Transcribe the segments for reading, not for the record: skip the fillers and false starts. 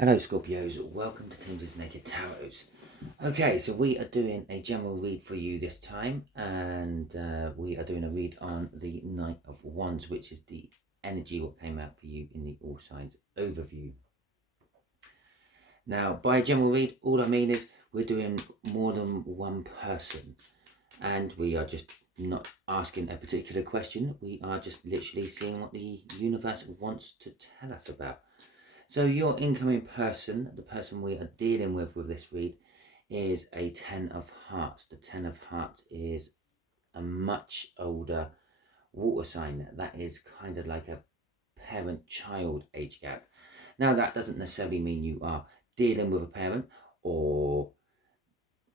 Hello Scorpios, welcome to Timsy Naked Tarot. Okay, so we are doing a general read for you this time, and we are doing a read on the Knight of Wands, which is the energy what came out for you in the All Signs overview. Now, by a general read, all I mean is we're doing more than one person, and we are just not asking a particular question. We are just literally seeing what the universe wants to tell us about. So your incoming person, the person we are dealing with this read, is a 10 of Hearts. The 10 of Hearts is a much older water sign. That is kind of like a parent-child age gap. Now, that doesn't necessarily mean you are dealing with a parent or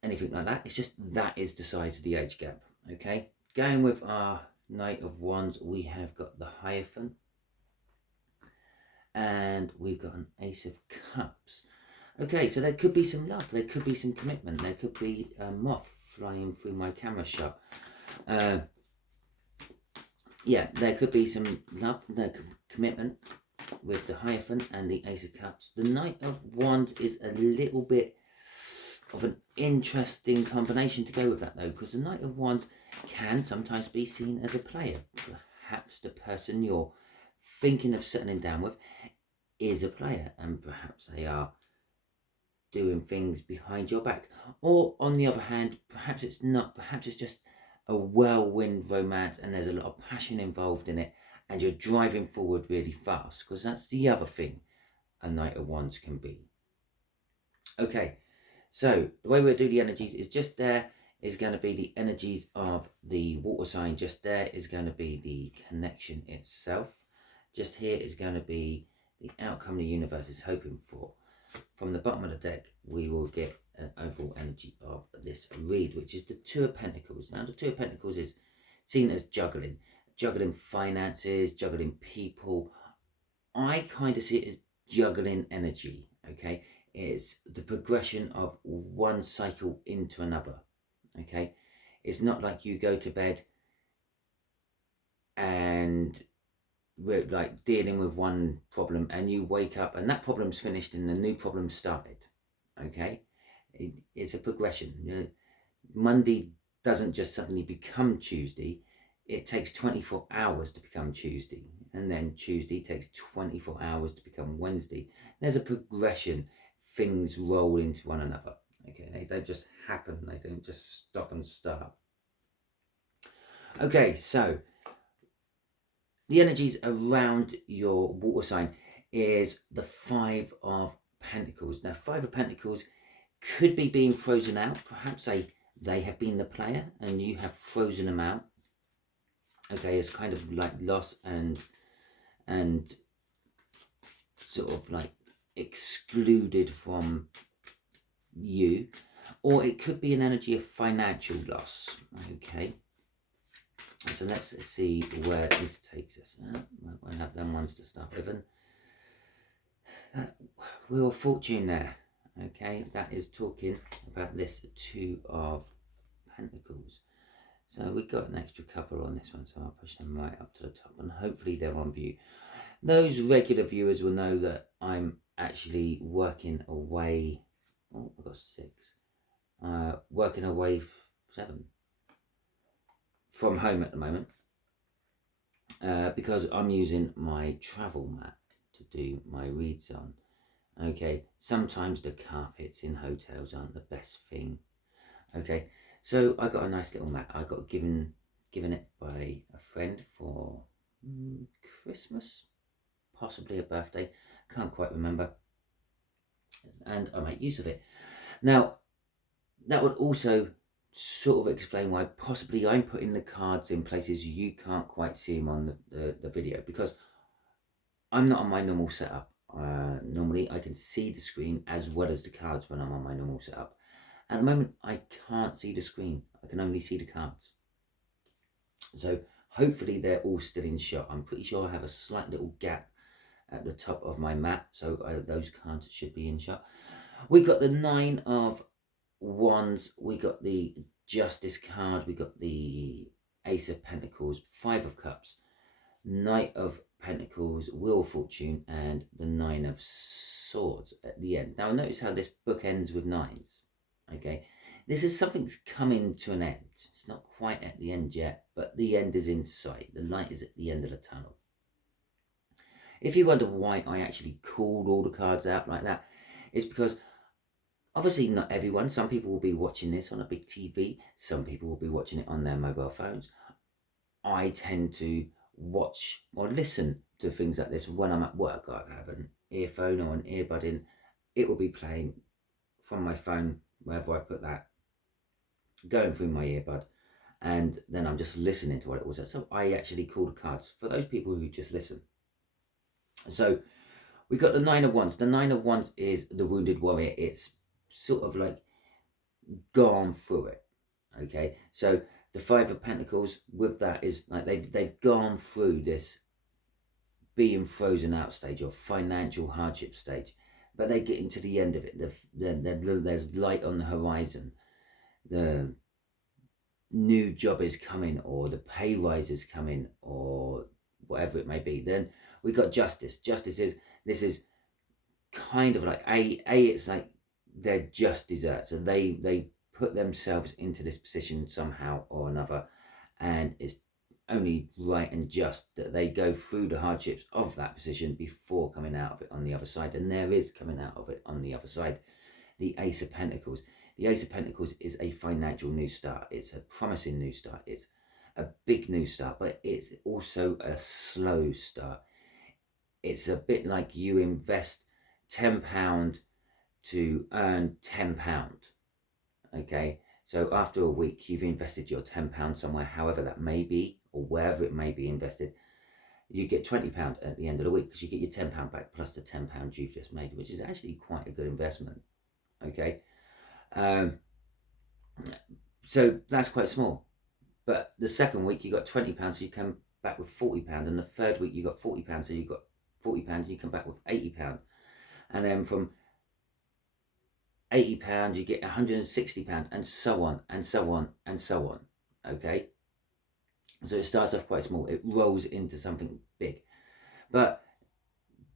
anything like that. It's just that is the size of the age gap, okay? Going with our Knight of Wands, we have got the Hierophant. And we've got an Ace of Cups. Okay, so there could be some love, there could be some commitment, there could be a moth flying through my camera shot. Yeah, there could be some love, commitment with the Hierophant and the Ace of Cups. The Knight of Wands is a little bit of an interesting combination to go with that though, because the Knight of Wands can sometimes be seen as a player. Perhaps the person you're thinking of settling down with is a player, and perhaps they are doing things behind your back. Or on the other hand, perhaps it's not, perhaps it's just a whirlwind romance and there's a lot of passion involved in it and you're driving forward really fast, because that's the other thing a Knight of Wands can be. Okay, so the way we'll do the energies is just there is going to be the energies of the water sign. Just there is going to be the connection itself. Just here is going to be the outcome the universe is hoping for. From the bottom of the deck, we will get an overall energy of this read, which is the Two of Pentacles. Now, the Two of Pentacles is seen as juggling finances, juggling people. I kind of see it as juggling energy, okay? It's the progression of one cycle into another, okay? It's not like you go to bed and we're like dealing with one problem and you wake up and that problem's finished and the new problem started, okay? It's a progression. Monday doesn't just suddenly become Tuesday. It takes 24 hours to become Tuesday, and then Tuesday takes 24 hours to become Wednesday. There's a progression. Things roll into one another, okay? They don't just happen. They don't just stop and start. Okay, so the energies around your water sign is the Five of Pentacles. Now, Five of Pentacles could be being frozen out. Perhaps they have been the player and you have frozen them out. Okay, it's kind of like loss and sort of like excluded from you. Or it could be an energy of financial loss. Okay. So let's see where this takes us. We'll have them ones to start with. And Wheel of Fortune there. Okay, that is talking about this Two of Pentacles. So we've got an extra couple on this one, so I'll push them right up to the top and hopefully they're on view. Those regular viewers will know that I'm actually working away. Oh, I've got 6. Working away 7 from home at the moment because I'm using my travel mat to do my reads on. Okay, sometimes the carpets in hotels aren't the best thing. Okay, so I got a nice little mat. I got given it by a friend for Christmas, possibly a birthday, can't quite remember, and I make use of it. Now, that would also sort of explain why possibly I'm putting the cards in places you can't quite see them on the video, because I'm not on my normal setup. Normally I can see the screen as well as the cards when I'm on my normal setup. At the moment I can't see the screen, I can only see the cards. So hopefully they're all still in shot. I'm pretty sure I have a slight little gap at the top of my mat, so those cards should be in shot. We got the Nine of Wands, we got the Justice card, we got the Ace of Pentacles, Five of Cups, Knight of Pentacles, Wheel of Fortune, and the Nine of Swords at the end. Now notice how this book ends with 9s. Okay, this is something's coming to an end. It's not quite at the end yet, but the end is in sight. The light is at the end of the tunnel. If you wonder why I actually called all the cards out like that, it's because obviously not everyone. Some people will be watching this on a big TV. Some people will be watching it on their mobile phones. I tend to watch or listen to things like this when I'm at work. I have an earphone or an earbud in. It will be playing from my phone, wherever I put that, going through my earbud, and then I'm just listening to what it was. So I actually call the cards for those people who just listen. So we got the 9 of Wands. The 9 of Wands is the wounded warrior. It's sort of like gone through it. Okay, so the 5 of Pentacles with that is like they've gone through this being frozen out stage or financial hardship stage, but they get into the end of it. There's light on the horizon. The new job is coming, or the pay rise is coming, or whatever it may be. Then we got Justice. Justice is, this is kind of like it's like they're just desserts, and they put themselves into this position somehow or another, and it's only right and just that they go through the hardships of that position before coming out of it on the other side. And there is coming out of it on the other side. The Ace of Pentacles. The Ace of Pentacles is a financial new start. It's a promising new start. It's a big new start, but it's also a slow start. It's a bit like you invest £10 to earn £10. Okay, so after a week you've invested your £10 somewhere, however that may be, or wherever it may be invested. You get £20 at the end of the week, because you get your £10 back plus the £10 you've just made, which is actually quite a good investment. Okay, so that's quite small. But the second week you got £20, so you come back with £40, and the third week you got £40, so you got £40, and you come back with £80, and then from £80 you get £160, and so on and so on and so on. Okay, so it starts off quite small, it rolls into something big, but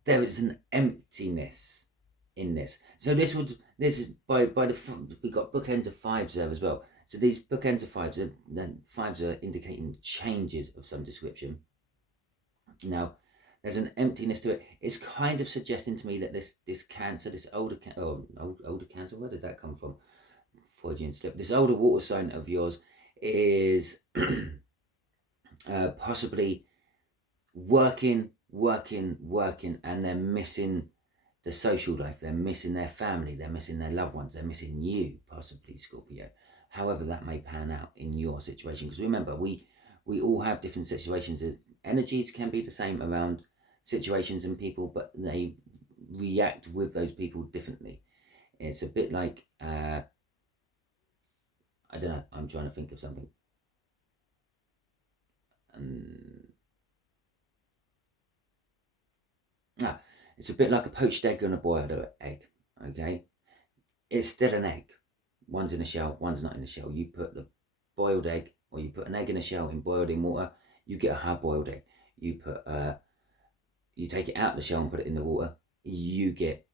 there is an emptiness in this. So this is by the, we got bookends of 5s there as well. So these bookends of 5s, then 5s are indicating changes of some description. Now there's an emptiness to it. It's kind of suggesting to me that this Cancer, this older Cancer, where did that come from? Freudian slip. This older water sign of yours is possibly working, and they're missing the social life. They're missing their family. They're missing their loved ones. They're missing you, possibly, Scorpio. However that may pan out in your situation. Because remember, we all have different situations. Energies can be the same around situations and people, but they react with those people differently. It's a bit like, I don't know, I'm trying to think of something. It's a bit like a poached egg and a boiled egg, okay? It's still an egg. One's in a shell, one's not in a shell. You put the boiled egg, or you put an egg in a shell in boiled in water, you get a hard-boiled egg. You take it out of the shell and put it in the water, you get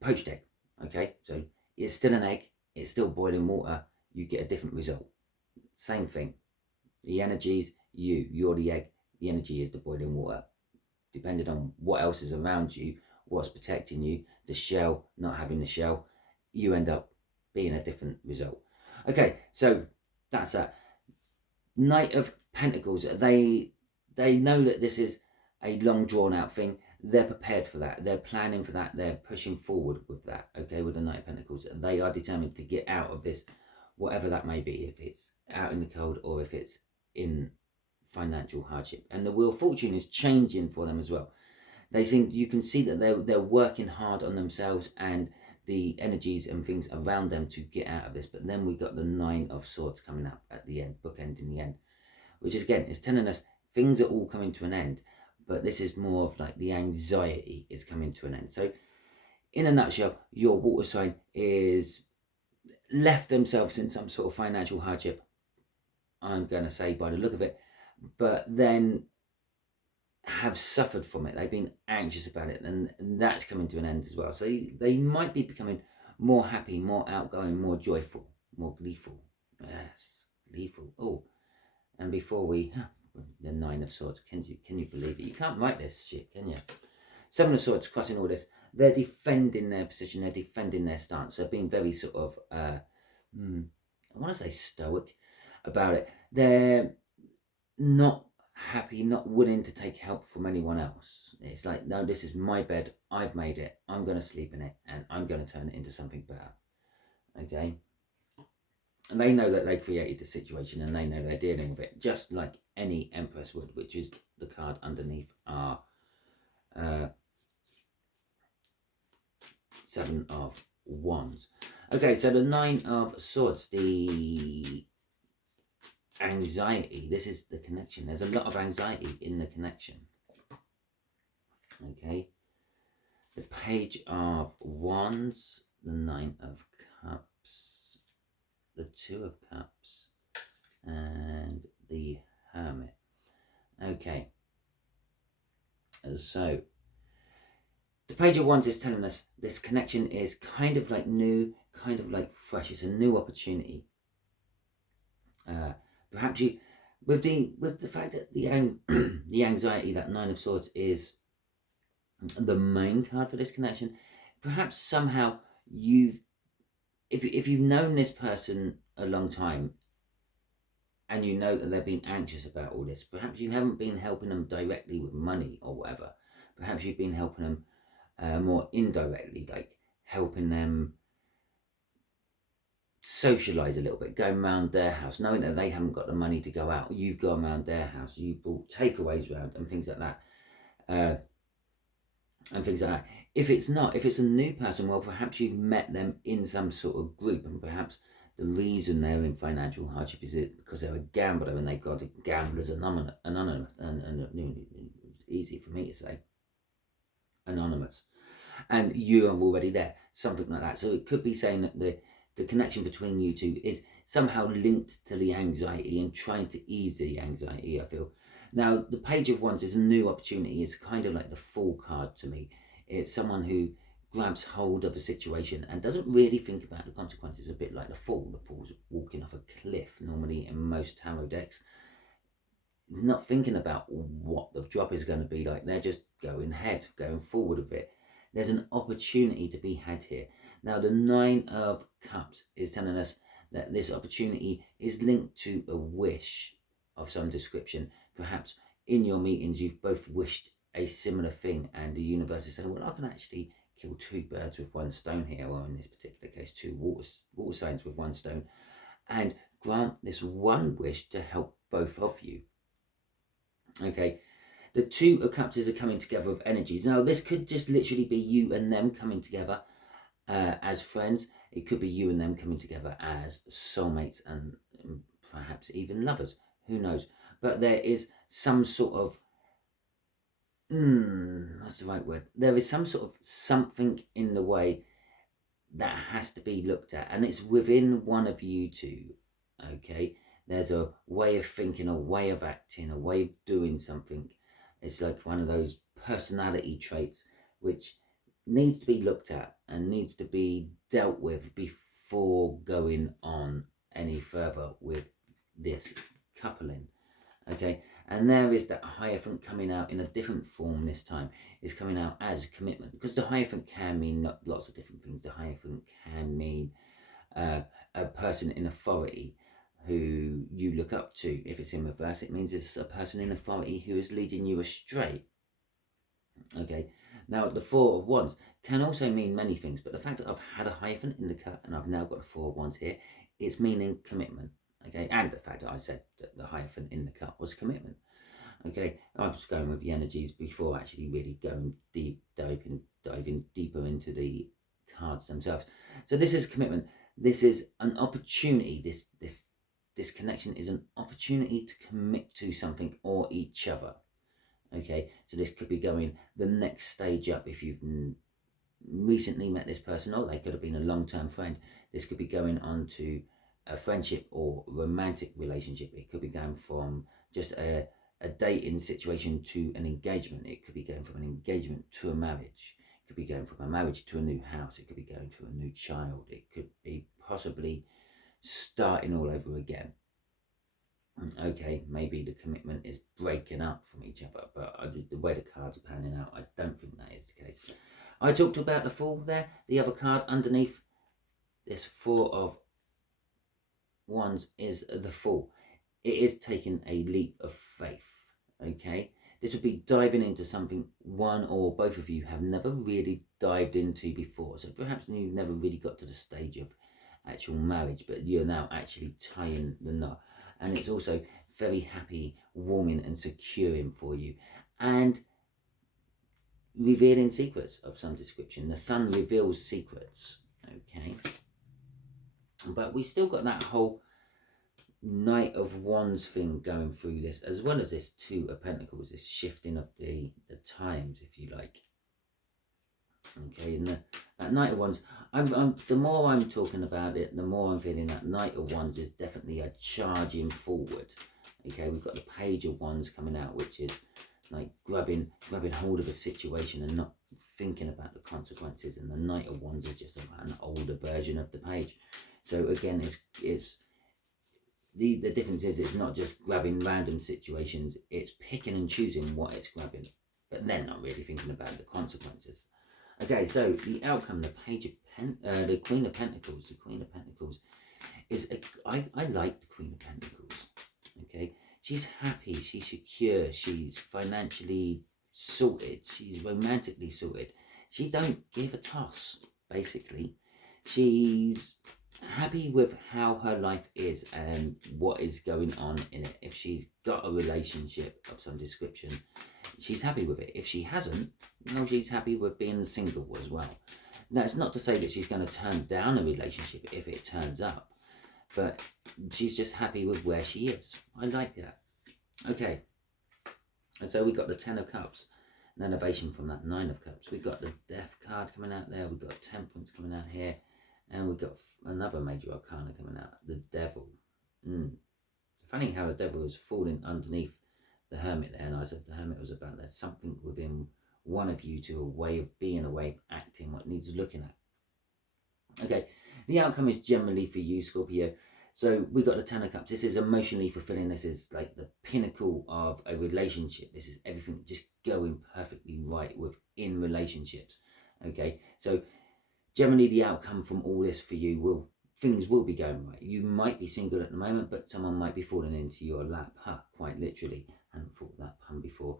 poached egg, okay? So it's still an egg, it's still boiling water, you get a different result. Same thing. The energies, you're the egg, the energy is the boiling water. Depending on what else is around you, what's protecting you, the shell, not having the shell, you end up being a different result. Okay, so that's that. Knight of Pentacles, they know that this is a long drawn out thing. They're prepared for that. They're planning for that. They're pushing forward with that. Okay, with the Knight of Pentacles, they are determined to get out of this, whatever that may be, if it's out in the cold or if it's in financial hardship. And the Wheel of Fortune is changing for them as well. They seem, you can see that they're working hard on themselves and the energies and things around them to get out of this. But then we got the 9 of Swords coming up at the end, bookend in the end, which is, again, is telling us things are all coming to an end, but this is more of like the anxiety is coming to an end. So in a nutshell, your water sign is left themselves in some sort of financial hardship, I'm going to say, by the look of it, but then have suffered from it. They've been anxious about it, and that's coming to an end as well. So they might be becoming more happy, more outgoing, more joyful, more gleeful. Yes, gleeful. Oh, and before we the Nine of Swords, can you believe it? You can't write this shit, can you? Seven of Swords crossing all this. They're defending their position. They're defending their stance. They're being very sort of I want to say stoic about it. They're not happy, not willing to take help from anyone else. It's like, no, this is my bed. I've made it. I'm going to sleep in it, and I'm going to turn it into something better. Okay? And they know that they created the situation, and they know they're dealing with it, just like any Empress would, which is the card underneath our Seven of Wands. Okay, so the Nine of Swords, the anxiety. This is the connection. There's a lot of anxiety in the connection. Okay. The Page of Wands, the Nine of Cups, the Two of Cups, and the Hermit. Okay. So the Page of Wands is telling us this connection is kind of like new, kind of like fresh. It's a new opportunity. Perhaps you, with the fact that the anxiety, that Nine of Swords is the main card for this connection, perhaps somehow if you've known this person a long time, and you know that they've been anxious about all this, perhaps you haven't been helping them directly with money or whatever. Perhaps you've been helping them more indirectly, like helping them socialize a little bit, going around their house, knowing that they haven't got the money to go out. You've gone around their house, you've brought takeaways around and things like that. If it's a new person, well, perhaps you've met them in some sort of group, and perhaps the reason they're in financial hardship is because they're a gambler and they've got a Gamblers Anonymous, and it's easy for me to say, Anonymous, and you are already there, something like that. So it could be saying that the connection between you two is somehow linked to the anxiety and trying to ease the anxiety, I feel. Now, the Page of Wands is a new opportunity. It's kind of like the Fool card to me. It's someone who grabs hold of a situation and doesn't really think about the consequences, a bit like the Fool. The Fool's walking off a cliff, normally in most tarot decks, not thinking about what the drop is going to be like. They're just going ahead, going forward a bit. There's an opportunity to be had here. Now, the Nine of Cups is telling us that this opportunity is linked to a wish of some description. Perhaps in your meetings, you've both wished a similar thing, and the universe is saying, well, I can actually kill two birds with one stone here, or in this particular case, two water signs with one stone, and grant this one wish to help both of you. Okay. The Two of Cups are coming together of energies. Now, this could just literally be you and them coming together as friends. It could be you and them coming together as soulmates and perhaps even lovers. Who knows? But there is some sort of, what's the right word? There is some sort of something in the way that has to be looked at. And it's within one of you two, okay? There's a way of thinking, a way of acting, a way of doing something. It's like one of those personality traits which needs to be looked at and needs to be dealt with before going on any further with this coupling. Okay, and there is that Hierophant coming out in a different form this time. It's coming out as commitment, because the Hierophant can mean lots of different things. The Hierophant can mean a person in authority who you look up to. If it's in reverse, it means it's a person in authority who is leading you astray. Okay, now the Four of Wands can also mean many things, but the fact that I've had a Hierophant in the cut and I've now got a Four of Wands here, it's meaning commitment. Okay, and the fact that I said that the Hierophant in the cut was commitment. Okay, I was going with the energies before actually really going diving deeper into the cards themselves. So this is commitment. This is an opportunity. This connection is an opportunity to commit to something or each other. Okay, so this could be going the next stage up. If you've recently met this person, or they could have been a long-term friend, this could be going on to a friendship or romantic relationship. It could be going from just a a dating situation to an engagement. It could be going from an engagement to a marriage. It could be going from a marriage to a new house. It could be going to a new child. It could be possibly starting all over again. Okay, maybe the commitment is breaking up from each other, but the way the cards are panning out, I don't think that is the case. I talked about the Fool there. The other card underneath this Four of Wands is the Fool. It is taking a leap of faith, okay? This would be diving into something one or both of you have never really dived into before. So perhaps you've never really got to the stage of actual marriage, but you're now actually tying the knot. And it's also very happy, warming and securing for you. And revealing secrets of some description. The Sun reveals secrets, okay? But we've still got that whole Knight of Wands thing going through this, as well as this Two of Pentacles, this shifting of the times, if you like. Okay, and that Knight of Wands, the more I'm talking about it, the more I'm feeling that Knight of Wands is definitely a charging forward. Okay, we've got the Page of Wands coming out, which is like grabbing hold of a situation and not thinking about the consequences. And the Knight of Wands is just an older version of the Page. So again, it's the difference is it's not just grabbing random situations, it's picking and choosing what it's grabbing, but then not really thinking about the consequences. Okay, so the outcome, the the Queen of Pentacles. The Queen of Pentacles is I like the Queen of Pentacles. Okay, she's happy, she's secure, she's financially sorted, she's romantically sorted. She don't give a toss, basically. She's happy with how her life is and what is going on in it. If she's got a relationship of some description, she's happy with it. If she hasn't, well, she's happy with being single as well. Now, it's not to say that she's going to turn down a relationship if it turns up, but she's just happy with where she is. I like that. Okay, and so we got the Ten of Cups, an elevation from that Nine of Cups. We've got the Death card coming out there. We've got Temperance coming out here. And we've got another major arcana coming out, the Devil. Funny how the Devil is falling underneath the Hermit there. And I said the Hermit was about there's something within one of you to a way of being, a way of acting, what needs looking at. Okay, the outcome is generally for you, Scorpio. So we got the Ten of Cups. This is emotionally fulfilling. This is like the pinnacle of a relationship. This is everything just going perfectly right within relationships. Okay, so generally the outcome from all this for you things will be going right. You might be single at the moment, but someone might be falling into your lap, quite literally. I hadn't thought of that pun before.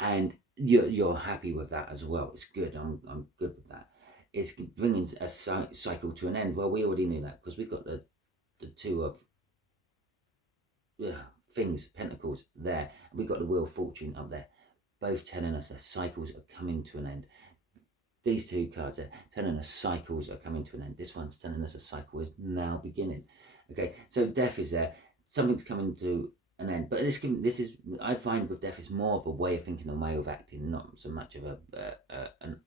And you're happy with that as well. It's good. I'm good with that. It's bringing a cycle to an end. Well, we already knew that because we've got the Two of things, Pentacles there. And we've got the Wheel of Fortune up there. Both telling us that cycles are coming to an end. These two cards are telling us cycles are coming to an end. This one's telling us a cycle is now beginning. Okay, so Death is there. Something's coming to an end. But this is, I find with Death, it's more of a way of thinking, a way of acting, not so much of a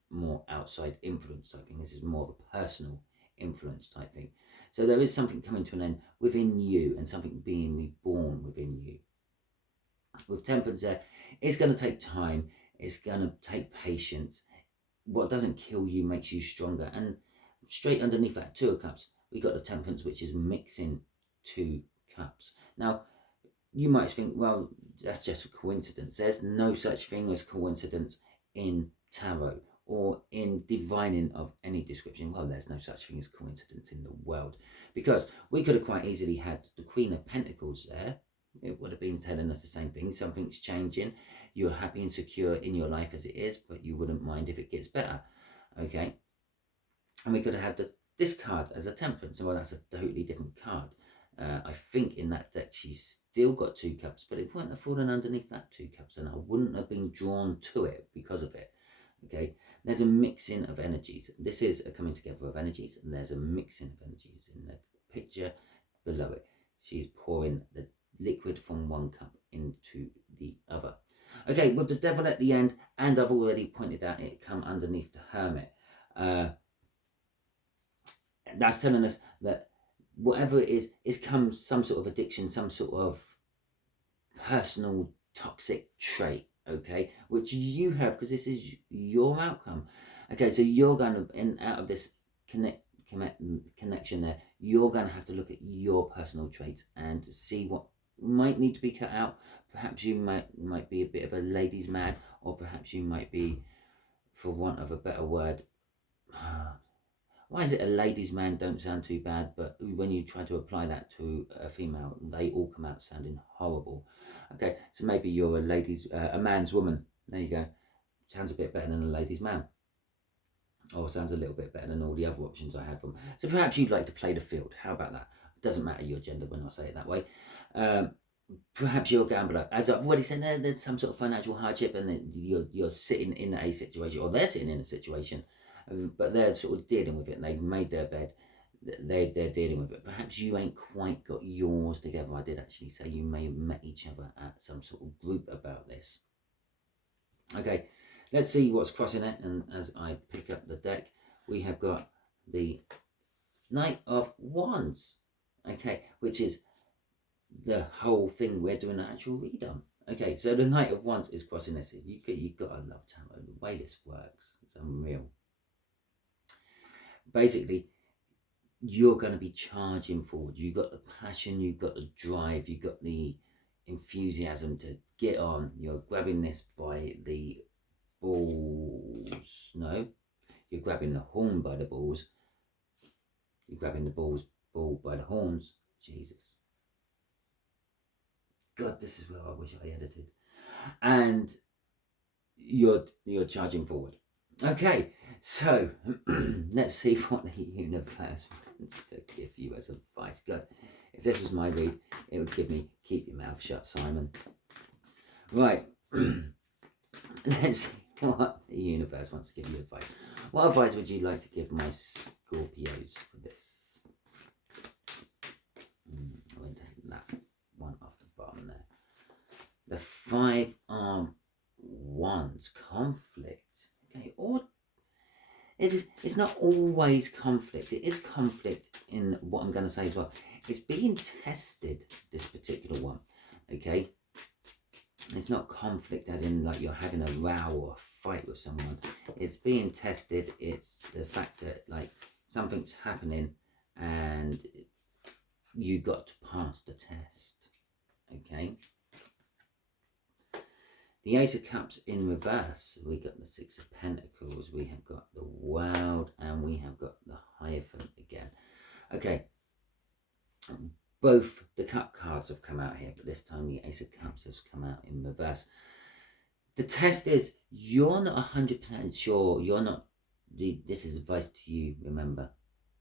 more outside influence type thing. This is more of a personal influence type thing. So there is something coming to an end within you and something being reborn within you. With Temperance there, it's going to take time. It's going to take patience. What doesn't kill you makes you stronger. And straight underneath that Two of Cups, we got the Temperance, which is mixing two cups. Now, you might think, well, that's just a coincidence. There's no such thing as coincidence in tarot or in divining of any description. Well, there's no such thing as coincidence in the world, because we could have quite easily had the Queen of Pentacles there. It would have been telling us the same thing. Something's changing. You're happy and secure in your life as it is, but you wouldn't mind if it gets better. Okay. And we could have had this card as a Temperance. Well, that's a totally different card. I think in that deck she's still got Two Cups, but it wouldn't have fallen underneath that Two Cups, and I wouldn't have been drawn to it because of it. Okay. There's a mixing of energies. This is a coming together of energies, and there's a mixing of energies in the picture below it. She's pouring the liquid from one cup into the other. Okay, with the Devil at the end, and I've already pointed out it come underneath the Hermit. That's telling us that whatever it is come some sort of addiction, some sort of personal toxic trait, okay, which you have, because this is your outcome. Okay, so you're going to, in out of this connection there, you're going to have to look at your personal traits and see what might need to be cut out. Perhaps you might be a bit of a ladies' man, or perhaps you might be, for want of a better word, why is it a ladies' man don't sound too bad, but when you try to apply that to a female, they all come out sounding horrible. Okay, so maybe you're a man's woman. There you go. Sounds a bit better than a ladies' man. Or sounds a little bit better than all the other options I have from. So perhaps you'd like to play the field. How about that? It doesn't matter your gender when I say it that way. Perhaps you're a gambler. As I've already said, there's some sort of financial hardship, and you're sitting in a situation, or they're sitting in a situation, but they're sort of dealing with it, and they've made their bed. They're dealing with it. Perhaps you ain't quite got yours together. I did actually say you may have met each other at some sort of group about this. Okay, let's see what's crossing it. And as I pick up the deck, we have got the Knight of Wands. Okay, which is the whole thing we're doing an actual read on. Okay, so the Knight of Wands is crossing this. You've got to love tarot. The way this works, it's unreal. Basically, you're going to be charging forward. You've got the passion, you've got the drive, you've got the enthusiasm to get on. You're grabbing this by the balls. No, you're grabbing the horn by the balls. You're grabbing the ball by the horns. Jesus. God, this is where I wish I edited. And you're charging forward. Okay, so let's see what the universe wants to give you as advice. God, if this was my read, it would give me keep your mouth shut, Simon. Right, let's see what the universe wants to give you advice. What advice would you like to give my Scorpios for this? I'm going to take that one off the bottom there. The Five of Wands, conflict. Okay, or it's not always conflict. It is conflict in what I'm going to say as well. It's being tested, this particular one. Okay, it's not conflict as in like you're having a row or a fight with someone. It's being tested. It's the fact that like something's happening and you got to pass the test. Okay. The Ace of Cups in reverse, we got the Six of Pentacles, we have got the World, and we have got the Hierophant again. Okay, both the Cup cards have come out here, but this time the Ace of Cups has come out in reverse. The test is, you're not 100% sure, this is advice to you, remember,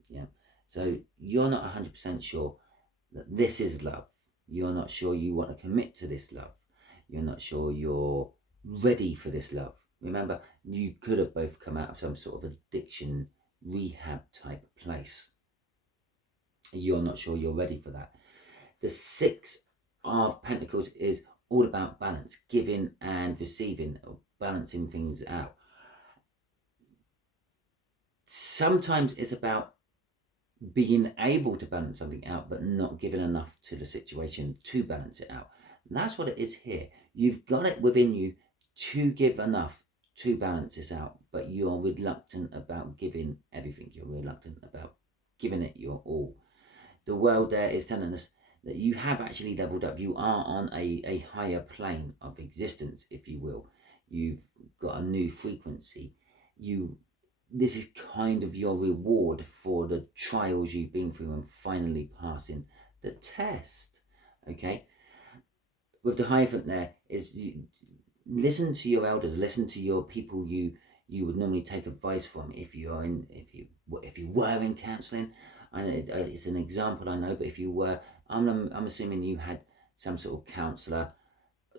yeah? So you're not 100% sure that this is love. You're not sure you want to commit to this love. You're not sure you're ready for this love. Remember, you could have both come out of some sort of addiction rehab type place. You're not sure you're ready for that. The Six of Pentacles is all about balance, giving and receiving, or balancing things out. Sometimes it's about being able to balance something out, but not giving enough to the situation to balance it out. And that's what it is here. You've got it within you to give enough to balance this out, but you're reluctant about giving everything. You're reluctant about giving it your all. The World there is telling us that you have actually leveled up. You are on a higher plane of existence, if you will. You've got a new frequency. This is kind of your reward for the trials you've been through and finally passing the test. Okay. With the Hierophant there is listen to your elders, listen to your people you would normally take advice from if you were in counselling. I know it's an example, I know, but if you were, I'm assuming you had some sort of counsellor,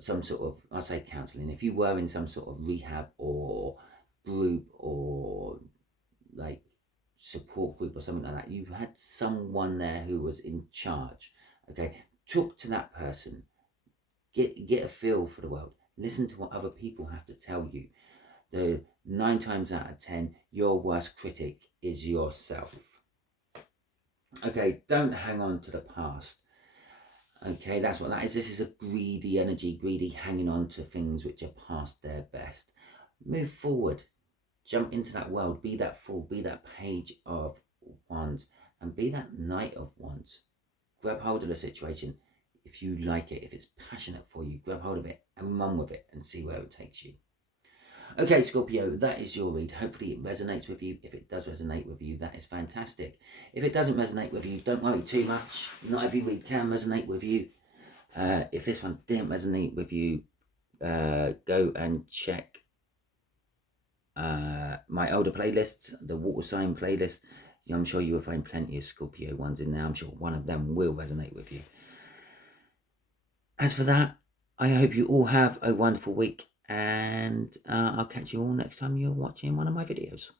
some sort of, I say counselling, if you were in some sort of rehab or group or like support group or something like that, you had someone there who was in charge. Okay, talk to that person. Get a feel for the world. Listen to what other people have to tell you. 9 times out of 10, your worst critic is yourself. Okay, don't hang on to the past. Okay, that's what that is. This is a greedy energy, greedy hanging on to things which are past their best. Move forward, jump into that world, be that Fool, be that Page of Wands, and be that Knight of Wands. Grab hold of the situation. If you like it, if it's passionate for you, grab hold of it and run with it and see where it takes you. Okay, Scorpio, that is your read. Hopefully it resonates with you. If it does resonate with you, that is fantastic. If it doesn't resonate with you, don't worry too much. Not every read can resonate with you. If this one didn't resonate with you, go and check my older playlists, the water sign playlist. I'm sure you will find plenty of Scorpio ones in there. I'm sure one of them will resonate with you. As for that, I hope you all have a wonderful week, and I'll catch you all next time you're watching one of my videos.